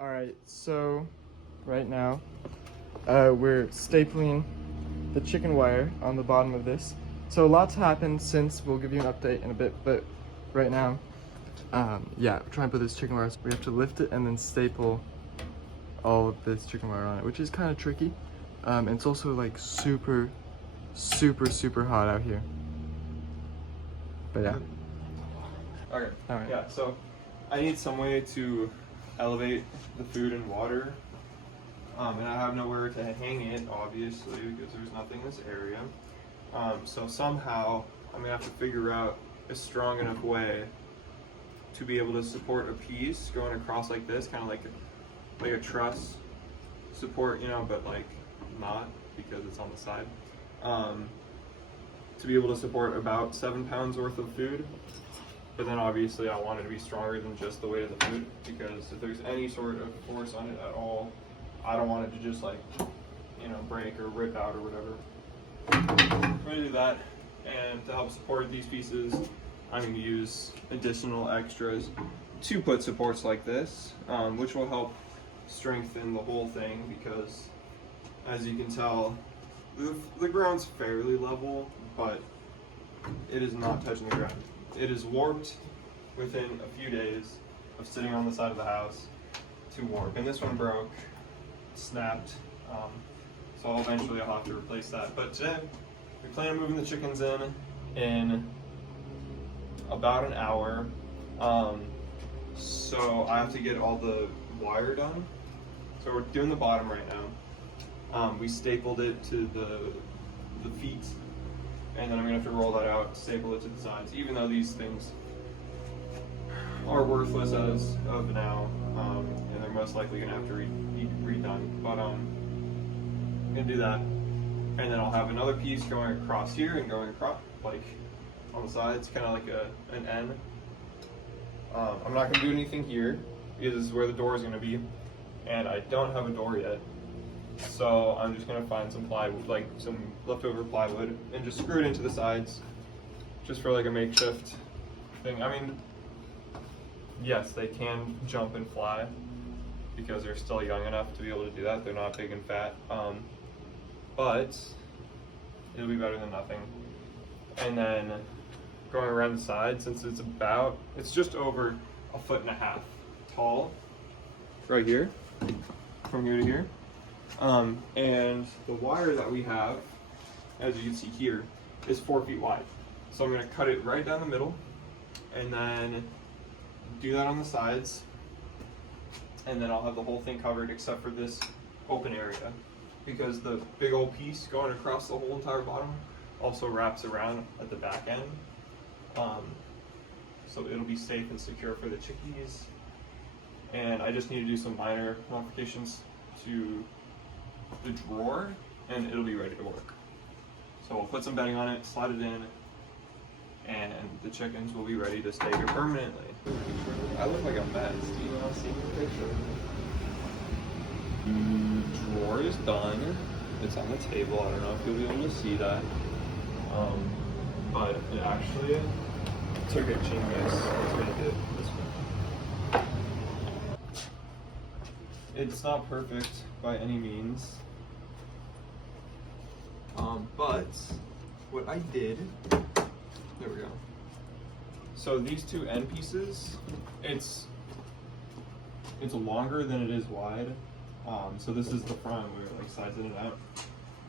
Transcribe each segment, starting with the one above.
Alright, so right now we're stapling the chicken wire on the bottom of this. So a lot's happened since. We'll give you an update in a bit, but right now, yeah, we're trying to put this chicken wire. We have to lift it and then staple all of this chicken wire on it, which is kind of tricky. And it's also like super hot out here. But yeah. Okay. All right. Yeah, so I need some way to elevate the food and water. And I have nowhere to hang it, obviously, because there's nothing in this area. So somehow I'm gonna have to figure out a strong enough way to be able to support a piece going across like this, kind of like a truss support, you know, but like not, because it's on the side. To be able to support about 7 pounds worth of food. But then obviously I want it to be stronger than just the weight of the food, because if there's any sort of force on it at all, I don't want it to just like, you know, break or rip out or whatever. I'm gonna do that, and to help support these pieces, I'm gonna use additional extras to put supports like this, which will help strengthen the whole thing, because as you can tell, the ground's fairly level, but it is not touching the ground. It is warped within a few days of sitting on the side of the house to warp. And this one broke, snapped, so eventually I'll have to replace that. But today, we plan on moving the chickens in about an hour. So I have to get all the wire done. So we're doing the bottom right now. We stapled it to the feet, and then I'm gonna have to roll that out, staple it to the sides, even though these things are worthless as of now, and they're most likely gonna have to be redone. But I'm gonna do that, and then I'll have another piece going across here and going across, like on the sides, kind of like an N. I'm not gonna do anything here, because this is where the door is gonna be, and I don't have a door yet. So I'm just gonna find some plywood, like some leftover plywood, and just screw it into the sides, just for like a makeshift thing. I mean, yes, they can jump and fly because they're still young enough to be able to do that. They're not big and fat, but it'll be better than nothing. And then going around the side, since it's just over 1.5 feet tall, right here, from here to here. And the wire that we have, as you can see here, is 4 feet wide. So I'm going to cut it right down the middle, and then do that on the sides, and then I'll have the whole thing covered except for this open area, because the big old piece going across the whole entire bottom also wraps around at the back end. So it'll be safe and secure for the chickies. And I just need to do some minor modifications to the drawer, and it'll be ready to work. So we'll put some bedding on it, slide it in, and the chickens will be ready to stay here permanently. I look like a mess. Do you want to see the picture? The drawer is done. It's on the table. I don't know if you'll be able to see that. But it actually took a genius to make it this way. It's not perfect by any means, but what I did, there we go. So these two end pieces, it's longer than it is wide. So this is the front where it like slides in and out.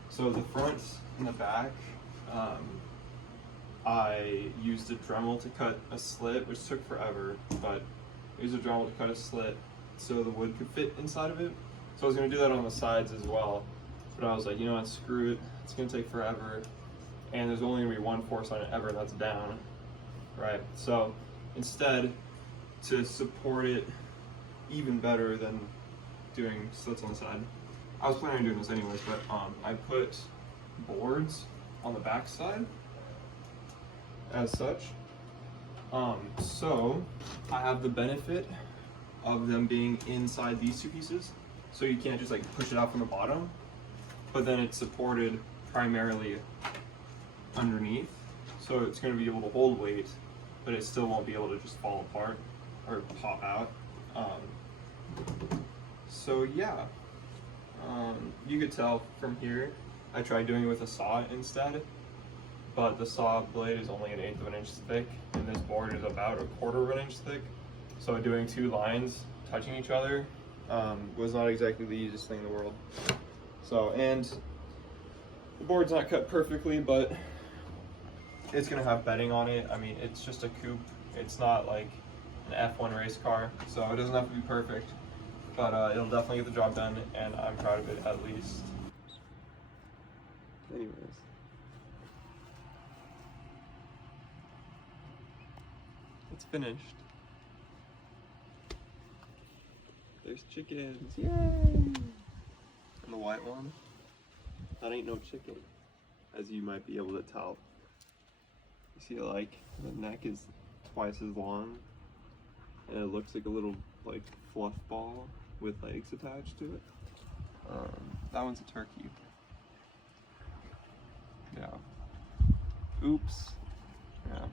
So the front and the back, I used a Dremel to cut a slit, which took forever, but I used a Dremel to cut a slit so the wood could fit inside of it. So I was gonna do that on the sides as well, but I was like, you know what, screw it, it's gonna take forever, and there's only gonna be one force on it ever, that's down, right? So instead, to support it even better than doing slits on the side, I was planning on doing this anyways, but I put boards on the back side as such. So I have the benefit of them being inside these two pieces, so you can't just like push it out from the bottom, but then it's supported primarily underneath, so it's going to be able to hold weight, but it still won't be able to just fall apart or pop out. So yeah, you could tell from here, I tried doing it with a saw instead, but the saw blade is only 1/8 of an inch thick, and this board is about 1/4 of an inch thick. So doing 2 lines touching each other was not exactly the easiest thing in the world. So, and the board's not cut perfectly, but it's gonna have bedding on it. I mean, it's just a coupe. It's not like an F1 race car, so it doesn't have to be perfect, but it'll definitely get the job done, and I'm proud of it at least. Anyways. It's finished. There's chickens, yay! And the white one, that ain't no chicken, as you might be able to tell. You see, like, the neck is twice as long, and it looks like a little, like, fluff ball with legs attached to it. That one's a turkey. Yeah. Oops. Yeah.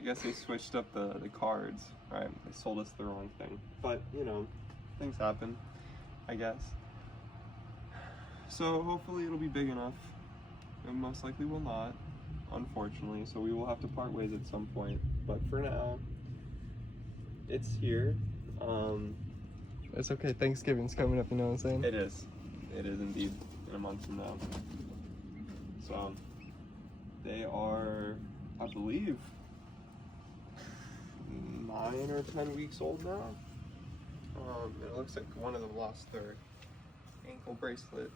I guess they switched up the cards, right? They sold us the wrong thing. But, you know, things happen, I guess. So hopefully it'll be big enough. It most likely will not, unfortunately. So we will have to part ways at some point. But for now, it's here. It's okay, Thanksgiving's coming up, you know what I'm saying? It is. It is indeed, in a month from now. So, they are, I believe, 9 or 10 weeks old now. It looks like one of them lost their ankle bracelet.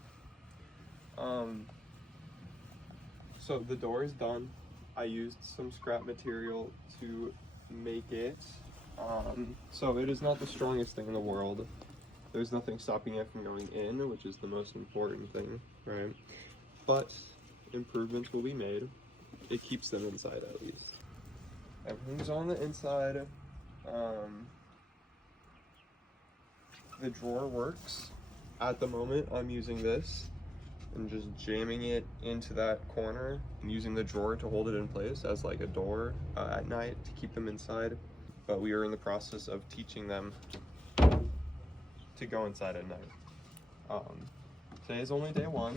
So the door is done. I used some scrap material to make it. So it is not the strongest thing in the world. There's nothing stopping it from going in, which is the most important thing, right? But improvements will be made. It keeps them inside at least. Everything's on the inside. The drawer works. At the moment, I'm using this and just jamming it into that corner and using the drawer to hold it in place as like a door at night to keep them inside. But we are in the process of teaching them to go inside at night. Today is only day 1,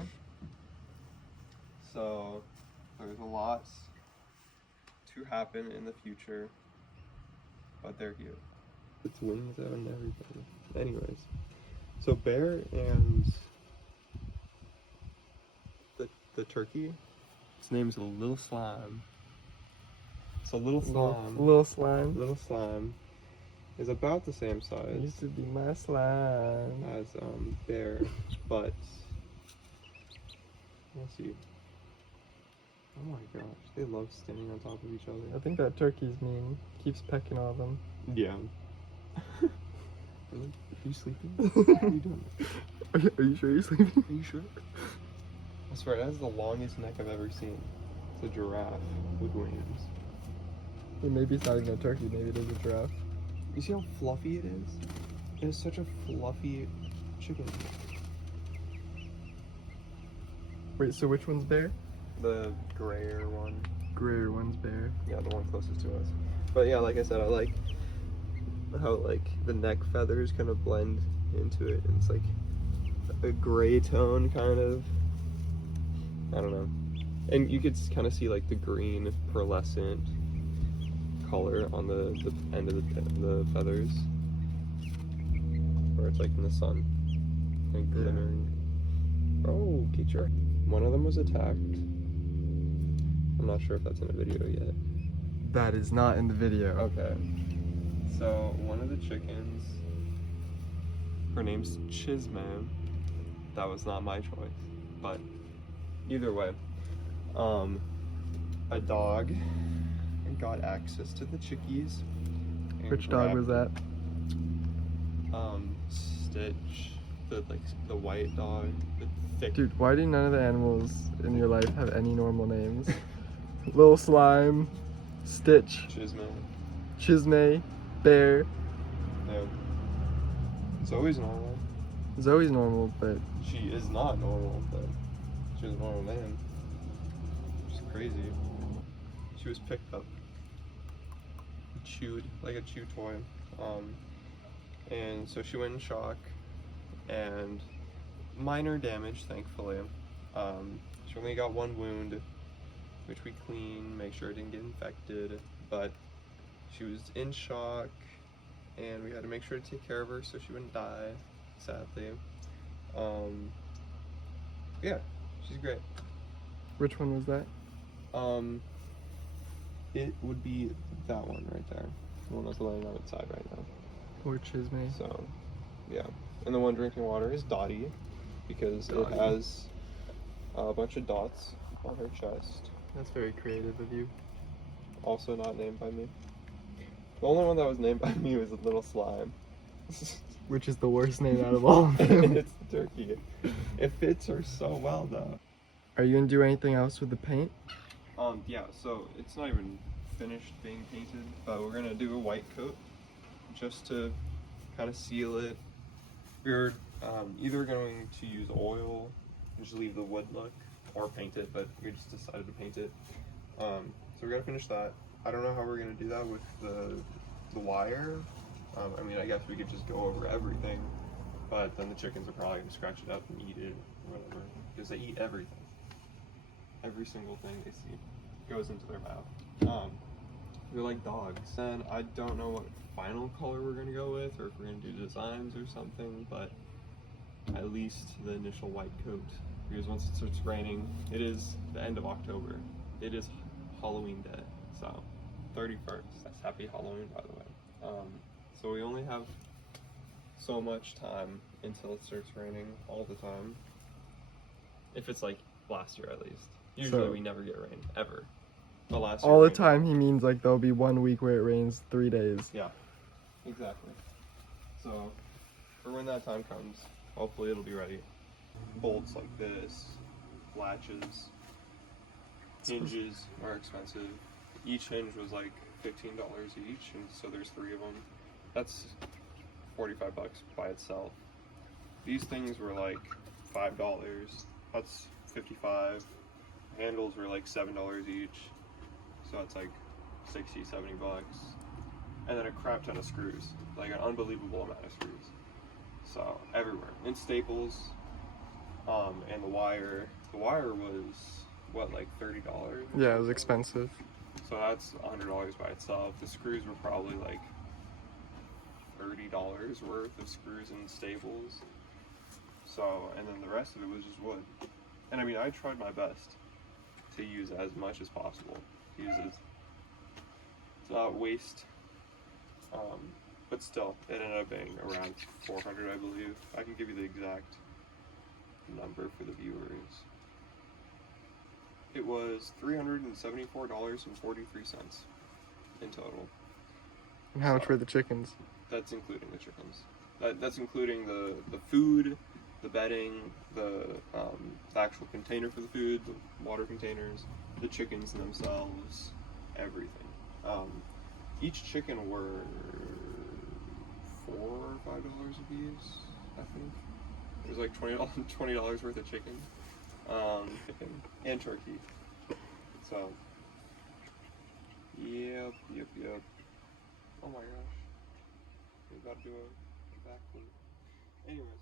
so there's a lot to happen in the future, but they're here. Its wings out and everything. Anyways, so Bear and the turkey, his name's a Little Slime. So Little Slime. Little slime. Little Slime is about the same size. It used to be my slime. As Bear, but let's see. Oh my gosh, they love standing on top of each other. I think that turkey's mean. Keeps pecking all of them. Yeah. Really? Are you sleeping? What are you doing? Are you sure you're sleeping? Are you sure? I swear, it has the longest neck I've ever seen. It's a giraffe with wings. Well, maybe it's not even a turkey, maybe it is a giraffe. You see how fluffy it is? It is such a fluffy chicken. Wait, so which one's Bear? The grayer one. Grayer one's Bear. Yeah, the one closest to us. But yeah, like I said, I like how like the neck feathers kind of blend into it, and it's like a gray tone kind of. I don't know. And you could kind of see like the green pearlescent color on the end of the feathers, where it's like in the sun and glimmering. Oh, teacher. One of them was attacked. I'm not sure if that's in a video yet. That is not in the video. Okay. So one of the chickens, her name's Chisme. That was not my choice, but either way, a dog got access to the chickies. Which dog was that? Stitch, the white dog, the thick. Dude, why do none of the animals in your life have any normal names? Little Slime, Stitch, Chisme, Bear. Yeah. Zoe's normal. Zoe's normal, but She is not normal, but she's a normal name. She's crazy. She was picked up, chewed like a chew toy, and so she went in shock, and minor damage, thankfully. She only got one wound, which we cleaned, make sure it didn't get infected, but she was in shock, and we had to make sure to take care of her so she wouldn't die, sadly. Yeah, she's great. Which one was that? It would be that one right there. The one that's laying on its side right now. Which is me. So, yeah. And the one drinking water is Dottie, because Dottie. it has a bunch of dots on her chest. That's very creative of you. Also not named by me. The only one that was named by me was a little slime. Which is the worst name out of all of them. It's Turkey. It fits her so well though. Are you gonna do anything else with the paint? Yeah, so it's not even finished being painted, but we're gonna do a white coat just to kind of seal it. We're either going to use oil and just leave the wood look, or paint it, but we just decided to paint it. So we're gonna finish that. I don't know how we're gonna do that with the wire. I mean, I guess we could just go over everything, but then the chickens are probably gonna scratch it up and eat it or whatever, because they eat everything. Every single thing they see goes into their mouth. They're like dogs. And I don't know what final color we're gonna go with, or if we're gonna do designs or something, but at least the initial white coat. Because once it starts raining, it is the end of October. It is Halloween Day, so 31st. That's Happy Halloween, by the way. So we only have so much time until it starts raining all the time. If it's like last year at least. Usually So- we never get rain, ever. But last year All the rained. time he means like there'll be 1 week where it rains 3 days. Yeah, exactly. So for when that time comes, hopefully it'll be ready. Bolts like this, latches, hinges are expensive. Each hinge was like $15 each, and so there's 3 of them. That's $45 by itself. These things were like $5. That's $55. Handles were like $7 each, so it's like 60, 70 bucks. And then a crap ton of screws, like an unbelievable amount of screws. So everywhere, and staples, and the wire. The wire was what, like $30? Yeah, it was expensive. So that's $100 by itself. The screws were probably like $30 worth of screws and staples. So, and then the rest of it was just wood. And I mean, I tried my best to use as much as possible. To use it to not waste. But still, it ended up being around 400, I believe. I can give you the exact number for the viewers. It was $374.43 in total. And how much So- were the chickens? That's including the chickens. That's including the food, the bedding, the actual container for the food, the water containers, the chickens themselves, everything. Each chicken were $4 or $5 a piece, I think. It was like $20 worth of chicken, and turkey. So, yep. Oh my gosh. We got to do a back clean. Anyways.